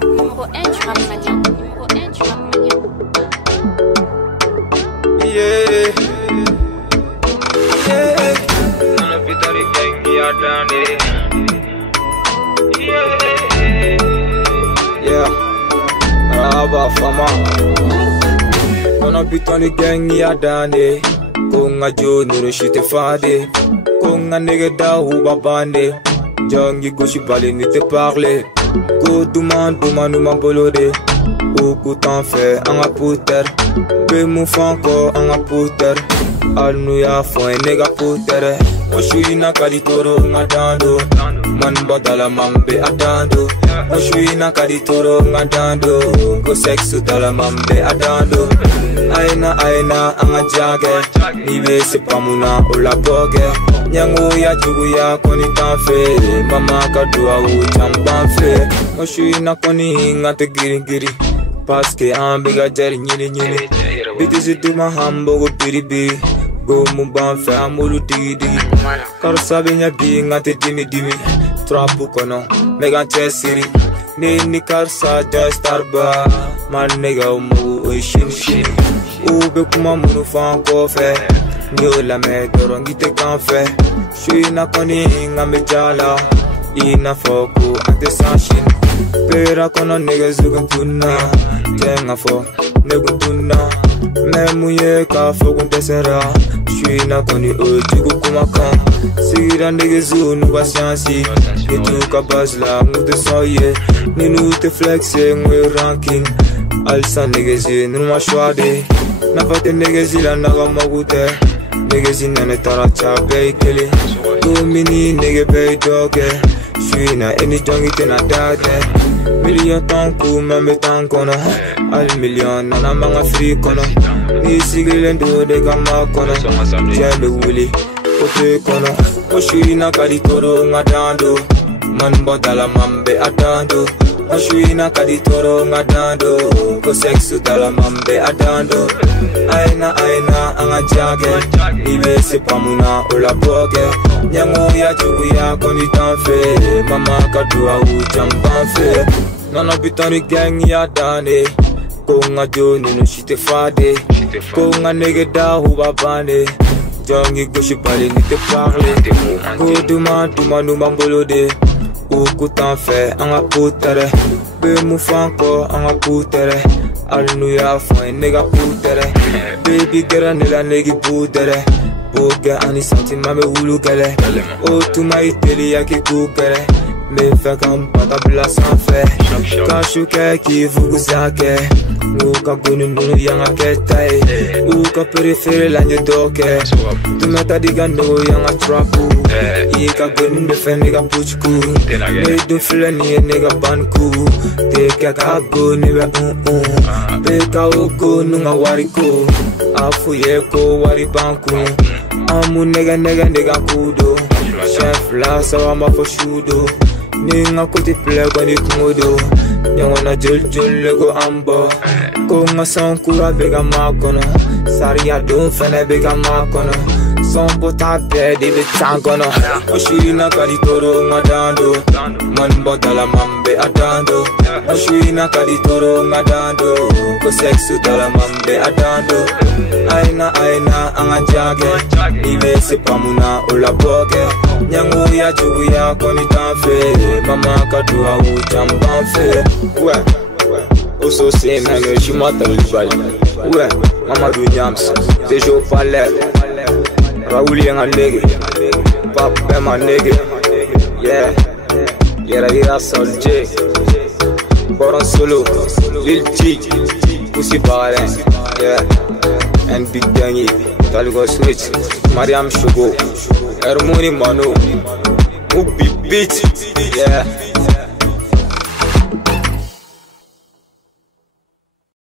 Numéro 1 du rap malien. Numéro 1 du rap malien. Yeah. Yeah. None of it are the gang we are down there. Yeah. Rabba Fama. None of it on the gang we are down there. Konga Jo Nuru Shite Fade. Konga nigga da Huba Bande. Jangi Goshi Bali ni te parler. Go duman numan bolode. Beaucoup t'en fait en a puter. Be mou fanko en a puter. Al nu ya fo en nega puter. Oshui na kaditoro ngadando. Man badala mambe adando. Oshui na kaditoro ngadando. Go sexu dala mambe adando. Aina anga jage. Nive se pamuna ola boge. Nyango ya jugu ya koni tanfe. Mama kadua u champanfe. Oshui na koni ngate giri. Paske ambiga jari nyili. Biti situ mahambo go piri. Go mumban fe amulu digi. Karo sabi nya bi ngate dimi. Trapu kono megan chesiri. Ni karsa ja starba. Man nega umu shini. Ube kuma munu fan kofe. Nyola me dorongi te kanfe. Shui na koni ngame jala. Ina foku ante sanshin. Pera kono nega zugun tuna. Tenga fo negu tuna. Memu ye ka foku desera. Shui na koni ojugu kumakan. Sigira nega zu nuba siansi. Nitu ka bazla ngute soye. Ninu te flexe ngwe ranking. Alsa nega zi numa shwade. Nafate nega zi la naga magute. Nega zi nane taracha bay kele. Domini nega bay doge. Shui na eni jongi tena date. Million tanku mame tankono. Al million nana manga free kono. Ni sigilendo de kama kono. Jembe wuli ote kono. Oshui na kaditoro ngadando. Man bodala mambe adando. Oshui na kaditoro ngadando. Ko sexu dala mambe adando. Aina anga jage. Ibe se pamuna ola boge. Nyango ya jugu ya koni tanfe. Mama kadua u champanfe. None of it on the gang ya dane. Konga Jo Nuru Shite Fade. Konga nigga da Huba Bande. Jangi Goshi Bali ni te parler. Go duman numan bolode. Beaucoup t'en fait en a putere. Be mou fanko en a putere. Al nu ya fo en nega putere. Baby gera nila negi putere. Boge ani santi mame wulu gele. O tu ma iteli ya ki kukere. Me fe kam pata bila sanfe. Kashu ke ki fugu zake. Uka gunu nunu yanga ketai. Uka perifere la nye doke. Tu meta diga no yanga trapu. Ika gunu me fe nega puchku. Me du file ni nega banku. Teka kago niwe Peka oko nunga wariko. Afu yeko wari banku. Amu nega kudo. Chef la sawa ma fo shudo. Ninga kuti plego ni kumodo. Nyangona jol lego amba. Konga sankura bega makono. Saria don fene bega makono. Sombo tabe di bitangono. Oshui na kaditoro ngadando. Man bodala mambe adando. Oshui na kaditoro ngadando. Ko sexu dala mambe adando. Aina anga jage. Ibe se pamuna ola boge. Nyango ya jugu ya koni tanfe. Mama kadua u champanfe. Ouais. Oso se menge shimata ulibali. Ouais. Mama du nyams. Tejo palais. Raoul yang nege. Papa ma nege. Yeah. Yera solje. Boron solo. Lil G. Pussy Baren. Yeah. And Big Dangy. Taligo Switch. Mariam Shugo. Harmony Mano. Mubi Beat. Yeah.